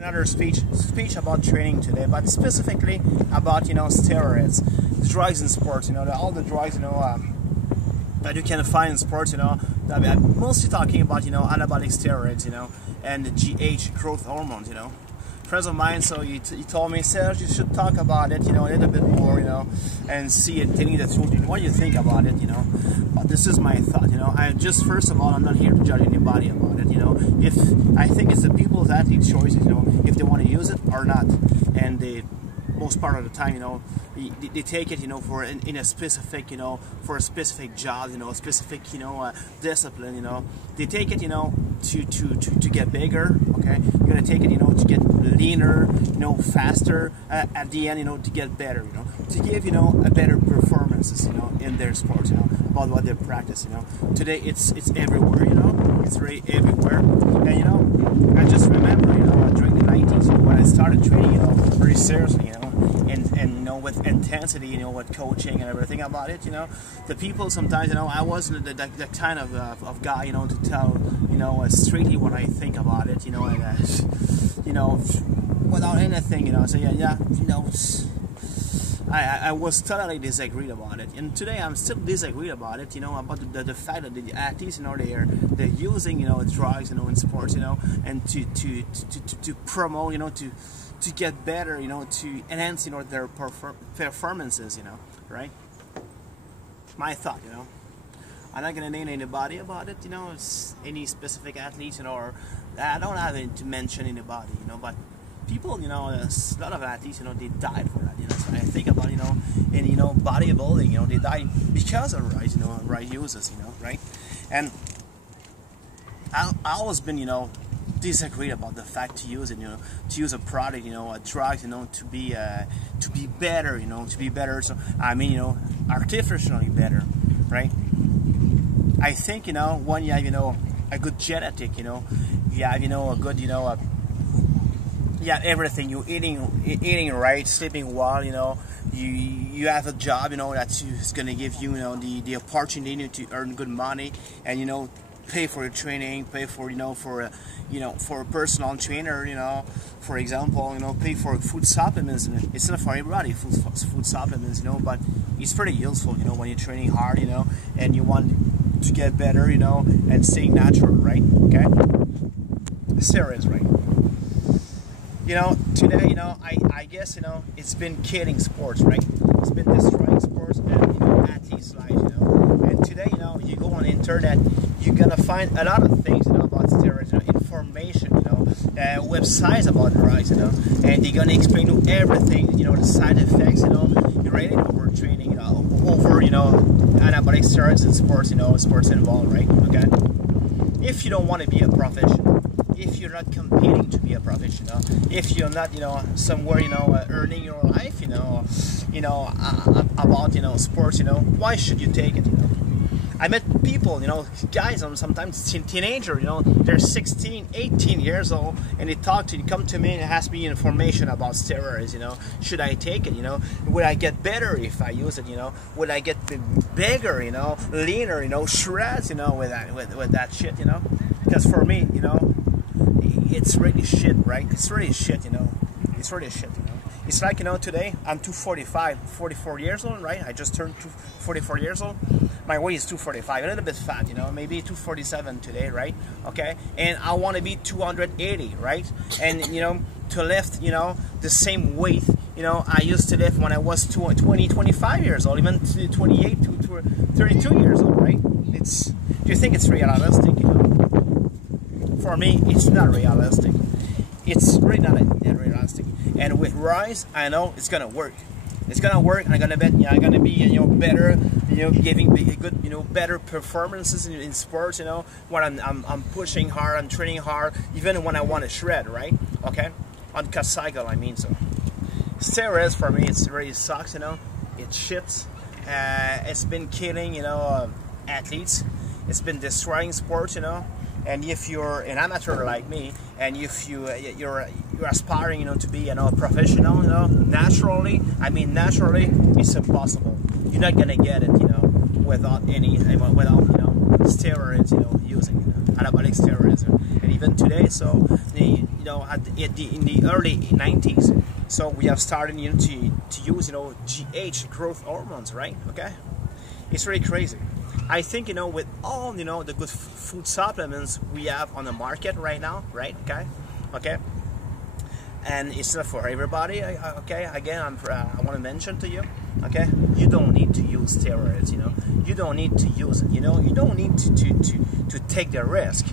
Another speech about training today, but specifically about steroids, drugs in sports. All the drugs that you can find in sports. I'm mostly talking about anabolic steroids, and the GH, growth hormones. Friends of mine, so he told me, Serge, you should talk about it, a little bit more, and see it, telling the truth. What do you think about it, But this is my thought, first of all, I'm not here to judge anybody about it, If I think it's the people's athlete choices, if they want to use it or not, and the most part of the time, they take it, for in a specific, for a specific job, a specific, discipline, they take it, to get bigger. Okay, you're gonna take it, to get leaner, faster at the end, to get better, to give, a better performances, in their sports, about what they practice, Today it's everywhere, it's really everywhere, and I just remember, during the 90s, when I started training, very seriously, and with intensity, with coaching and everything about it, the people sometimes, I wasn't the kind of guy, to tell, straightly what I think about it, and without anything, say I was totally disagreed about it, and today I'm still disagreed about it, about the fact that the athletes, they're using, drugs, in sports, and to promote, to get better, to enhance, their performances, right? My thought, I'm not gonna name anybody about it, it's any specific athletes, or I don't have to mention anybody, but people, there's a lot of athletes, they died for that, so I think about, in bodybuilding, they died because of right uses, right? And I always been, disagree about the fact to use it, to use a product, a drug, to be better, to be better. So I mean, artificially better, right? I think when you have a good genetic, you have a good you have everything. You're eating right, sleeping well, you have a job, that's gonna give you the opportunity to earn good money, and pay for your training, pay for for a personal trainer, for example, pay for food supplements. It's not for everybody, food supplements, but it's pretty useful, when you're training hard, and you want to get better, and stay natural, right? Okay, steroids, right? Today, I guess, it's been killing sports, right? It's been destroying sports and athletes' lives, And today, you go on the internet, you're gonna find a lot of things, about steroids, information, websites about drugs, and they're gonna explain everything, the side effects, related overtraining, over, anabolic steroids in sports, sports involved, right? Okay. If you don't want to be a professional, if you're not competing to be a professional, if you're not, somewhere, earning your life, about, sports, why should you take it, I met people, guys, sometimes teenagers, they're 16, 18 years old, and they come to me and ask me information about steroids, should I take it, would I get better if I use it, would I get bigger, leaner, shreds, with that shit, because for me, it's really shit, right? It's really shit, it's really shit, It's like, today, I'm 44 years old, right? I just turned 44 years old. My weight is 245, a little bit fat, maybe 247 today, right? Okay, and I want to be 280, right? And, to lift, the same weight, I used to lift when I was 25 years old, even 28 to 32 years old, right? Do you think it's realistic, For me, it's not realistic. It's really not realistic. And with Rise, I know it's gonna work. It's gonna work, and I'm gonna bet, I'm gonna be, better, giving good, better performances in sports, when I'm pushing hard, I'm training hard, even when I want to shred, right? Okay, on cut cycle, I mean. So steroids for me, it really sucks, it shits. It's been killing, athletes. It's been destroying sports, And if you're an amateur like me, and if you're aspiring, to be, a professional, naturally, it's impossible. You're not gonna get it, without steroids, using anabolic steroids. and even today. So you know, in the early 90s, so we have started, you know, to use, you know, GH, growth hormones, right? Okay, it's really crazy. I think, you know, with all, you know, the good food supplements we have on the market right now, right? Okay, and it's not for everybody. Okay, again, I want to mention to you, okay, you don't need to use steroids. You know, you don't need to use it. You know, you don't need to take the risk,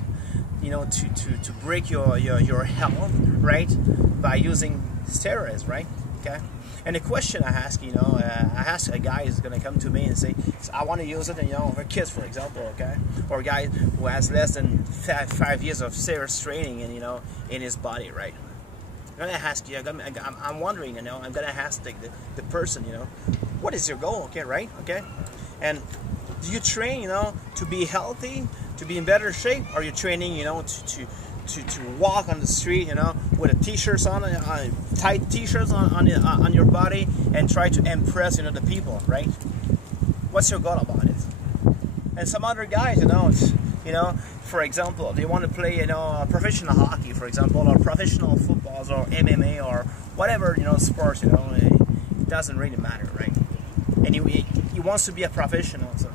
you know, to break your health, right, by using steroids, right? Okay. And the question I ask, you know, I ask a guy who's gonna come to me and say, I want to use it, and, you know, for kids, for example, okay, or a guy who has less than 5 years of serious training, and, you know, in his body, right? I'm gonna ask you. I'm wondering, you know, I'm gonna ask the person, you know, what is your goal, okay, right? Okay, and do you train, you know, to be healthy, to be in better shape, or are you training, you know, to walk on the street, you know, with a t-shirts on, tight t-shirts on your body, and try to impress, you know, the people, right? What's your goal about it? And some other guys, you know, you know, for example, they want to play, you know, professional hockey, for example, or professional footballs, or MMA, or whatever, you know, sports, you know, it doesn't really matter, right? And he wants to be a professional. So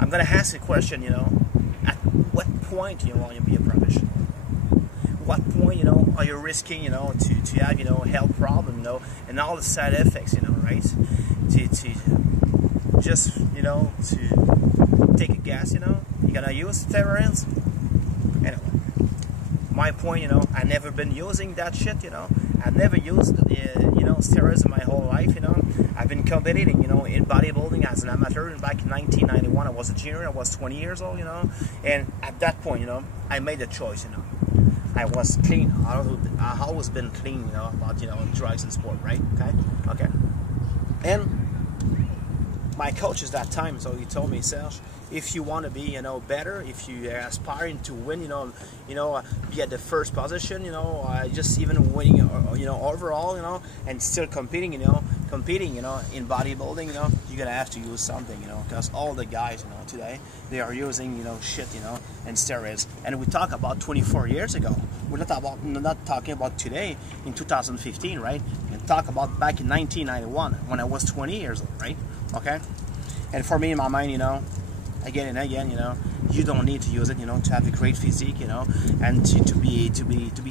I'm gonna ask a question, you know, at what point do you want to be a professional? What point, you know, are you risking, you know, to have, you know, health problem, you know, and all the side effects, you know, right? To just, you know, to take a guess, you know, you're gonna use steroids. Anyway, my point, you know, I never been using that shit, you know. I've never used, you know, steroids in my whole life, you know. I've been competing, you know, in bodybuilding as an amateur. Back in 1991, I was a junior. I was 20 years old, you know. And at that point, you know, I made a choice, you know. I was clean. I've always been clean, you know, about, you know, drugs and sport, right? Okay. And my coach at that time, so he told me, Serge, if you want to be, you know, better, if you are aspiring to win, you know, be at the first position, you know, just even winning, you know, overall, you know, and still competing, you know, in bodybuilding, you know, you're gonna have to use something, you know, because all the guys, you know, today, they are using, you know, shit, you know, and steroids. And we talk about 24 years ago. We're not talking about today in 2015, right? We talk about back in 1991 when I was 20 years old, right? Okay. And for me, in my mind, you know, again and again, you know, you don't need to use it, you know, to have a great physique, you know, and to be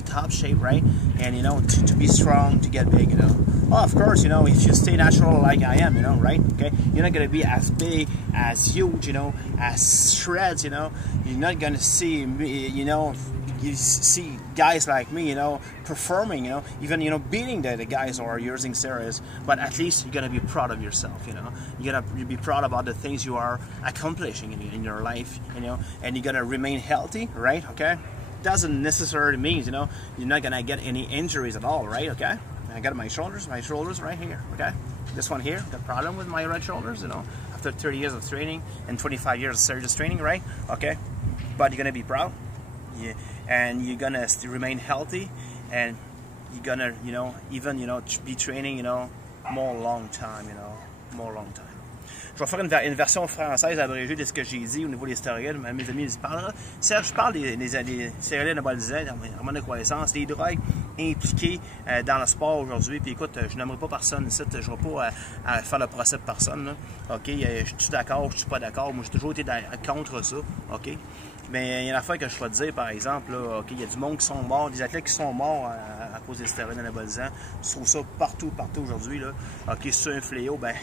top shape, right? And, you know, to be strong, to get big, you know. Well, of course, you know, if you stay natural like I am, you know, right? Okay, you're not gonna be as big, as huge, you know, as shreds, you know. You're not gonna see me, you know. You see guys like me, you know, performing, you know, even, you know, beating the guys who are using steroids, but at least you're gonna be proud of yourself, you know. You're gonna be proud about the things you are accomplishing in your life, you know, and you're gonna remain healthy, right? Okay, doesn't necessarily mean, you know, you're not gonna get any injuries at all, right? Okay, I got my shoulders right here, okay. This one here, the problem with my right shoulders, you know, after 30 years of training and 25 years of serious training, right? Okay, but you're gonna be proud. Yeah, and you're gonna remain healthy, and you're gonna, you know, even, you know, be training, you know, more long time. Je vais faire une version française abrégée de ce que j'ai dit au niveau des stéroïdes. Mes amis ils parlent. Serge, je parle des stéroïdes anabolisants, hormones de croissance, des drogues impliquées dans le sport aujourd'hui. Puis écoute, je n'aimerais pas personne ici, je ne vais pas faire le procès de personne. Là. OK, je suis d'accord, je suis pas d'accord. Moi, j'ai toujours été contre ça. OK. Mais il y a une affaire que je dois te dire, par exemple, là, OK, il y a du monde qui sont morts, des athlètes qui sont morts à cause des stéroïdes anabolisants. Je trouve ça partout aujourd'hui. Là. OK, c'est un fléau, ben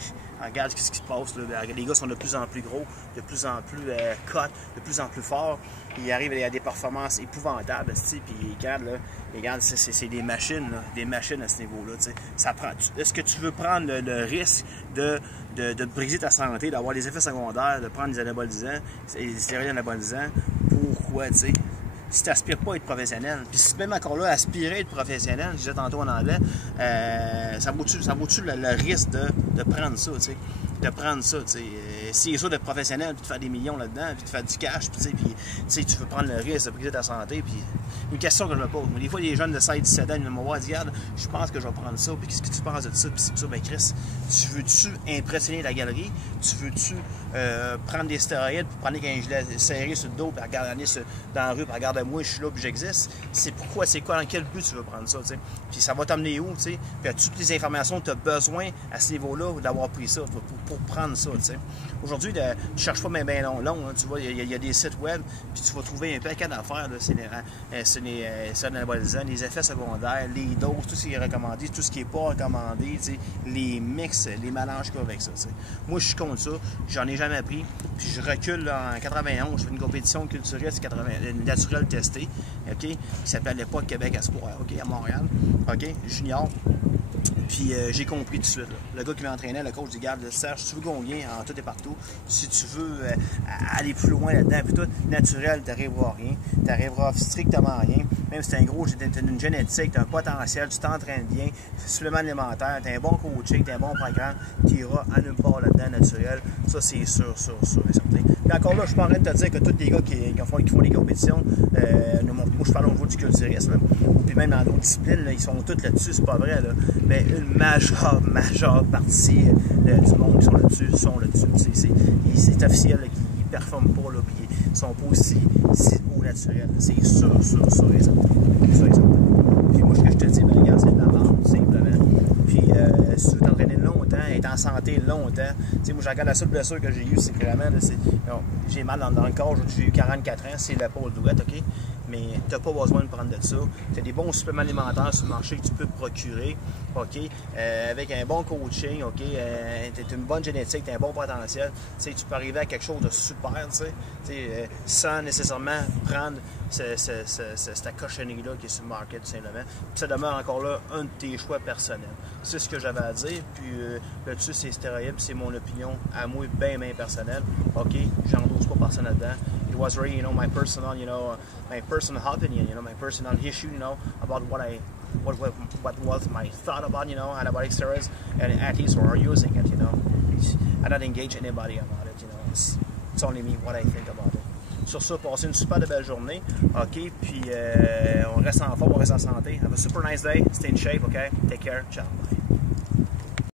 regarde ce qui se passe. Là. Les gars sont de plus en plus gros, de plus en plus de plus en plus forts. Ils arrivent à des performances épouvantables. Puis regarde, c'est des machines à ce niveau-là. Est-ce que tu veux prendre le risque de briser ta santé, d'avoir des effets secondaires, de prendre des anabolisants, des stéroïdes anabolisants? Pourquoi, tu sais? Si tu n'aspires pas à être professionnel, puis si même encore là, aspirer à être professionnel, je disais tantôt en anglais, ça vaut-tu le risque de prendre ça, tu sais? De prendre ça, tu sais? c'est sûr d'être professionnel, puis de faire des millions là-dedans, puis de faire du cash, puis tu veux prendre le risque de briser ta santé, puis une question que je me pose. Des fois, les jeunes de 16-17 ans, ils me voient, ils disent, regarde, je pense que je vais prendre ça, puis qu'est-ce que tu penses de ça, puis c'est ça, ben Chris, tu veux-tu impressionner la galerie, tu veux-tu prendre des stéroïdes, pour prendre un gilet serré sur le dos, puis regarder dans la rue, puis regarde-moi, je suis là, puis j'existe, c'est pourquoi, c'est quoi, dans quel but tu veux prendre ça, tu sais, puis ça va t'amener où, tu sais, puis toutes les informations que tu as besoin à ce niveau-là d'avoir pris ça, pour prendre ça, tu sais. Aujourd'hui, tu ne cherches pas bien long, hein, tu vois, il y a des sites web, puis tu vas trouver un paquet d'affaires, c'est les anabolisants, les effets secondaires, les doses, tout ce qui est recommandé, tout ce qui n'est pas recommandé, tu sais, les mix, les mélanges qu'il y a avec ça, tu sais. Moi, je suis contre ça, j'en ai jamais pris, puis je recule là, en 91, je fais une compétition culturiste naturelle testée, OK, qui s'appelle à l'époque Québec Espoir, OK, à Montréal, OK, junior. Puis j'ai compris tout de suite. Là. Le gars qui m'entraînait, le coach dit, garde, Serge, si tu veux gagner en tout et partout, si tu veux aller plus loin là-dedans, puis tout, naturel, tu n'arriveras à rien. Tu n'arriveras strictement à rien. Même si tu es un gros, tu as une génétique, tu as un potentiel, tu t'entraînes bien, supplément alimentaire, tu as un bon coaching, tu as un bon programme, tu iras à nulle part là-dedans, naturel. Ça, c'est sûr et certain. Puis encore là, je suis pas en train de te dire que tous les gars qui font des compétitions, moi je parle au niveau du culturisme, puis même dans d'autres disciplines, là, ils sont tous là-dessus, c'est pas vrai. Là. Mais une majeure partie du monde qui sont là-dessus. C'est officiel qu'ils ne performent pas, là, puis ils sont pas aussi au naturel. C'est sûr et certain. Puis moi, ce que je te dis, ben, regarde, c'est de la merde, simplement. Puis si tu veux t'entraîner longtemps, être en santé longtemps, tu sais, moi, je regarde la seule blessure que j'ai eue, c'est vraiment, j'ai mal dans le corps, j'ai eu 44 ans, c'est l'épaule droite, OK? Mais tu n'as pas besoin de prendre de ça. Tu as des bons suppléments alimentaires sur le marché que tu peux procurer, OK? Avec un bon coaching, OK? Tu as une bonne génétique, tu as un bon potentiel. Tu peux arriver à quelque chose de super, sans nécessairement prendre cette cochonnerie-là qui est sur le market, tout simplement. Puis ça demeure encore là un de tes choix personnels. C'est ce que j'avais à dire. Puis là-dessus, c'est stéroïde, c'est mon opinion à moi, bien personnelle. OK? J'endosse pas personne là-dedans. It was really, my personal, my personal opinion, my personal issue, about what was my thought about, anabolic steroids and athletes who are using it, I don't engage anybody about it, it's only me, what I think about it. Sur ça, passez une super belle journée, OK, puis on reste en forme, on reste en santé. Have a super nice day, stay in shape, OK, take care, ciao, bye.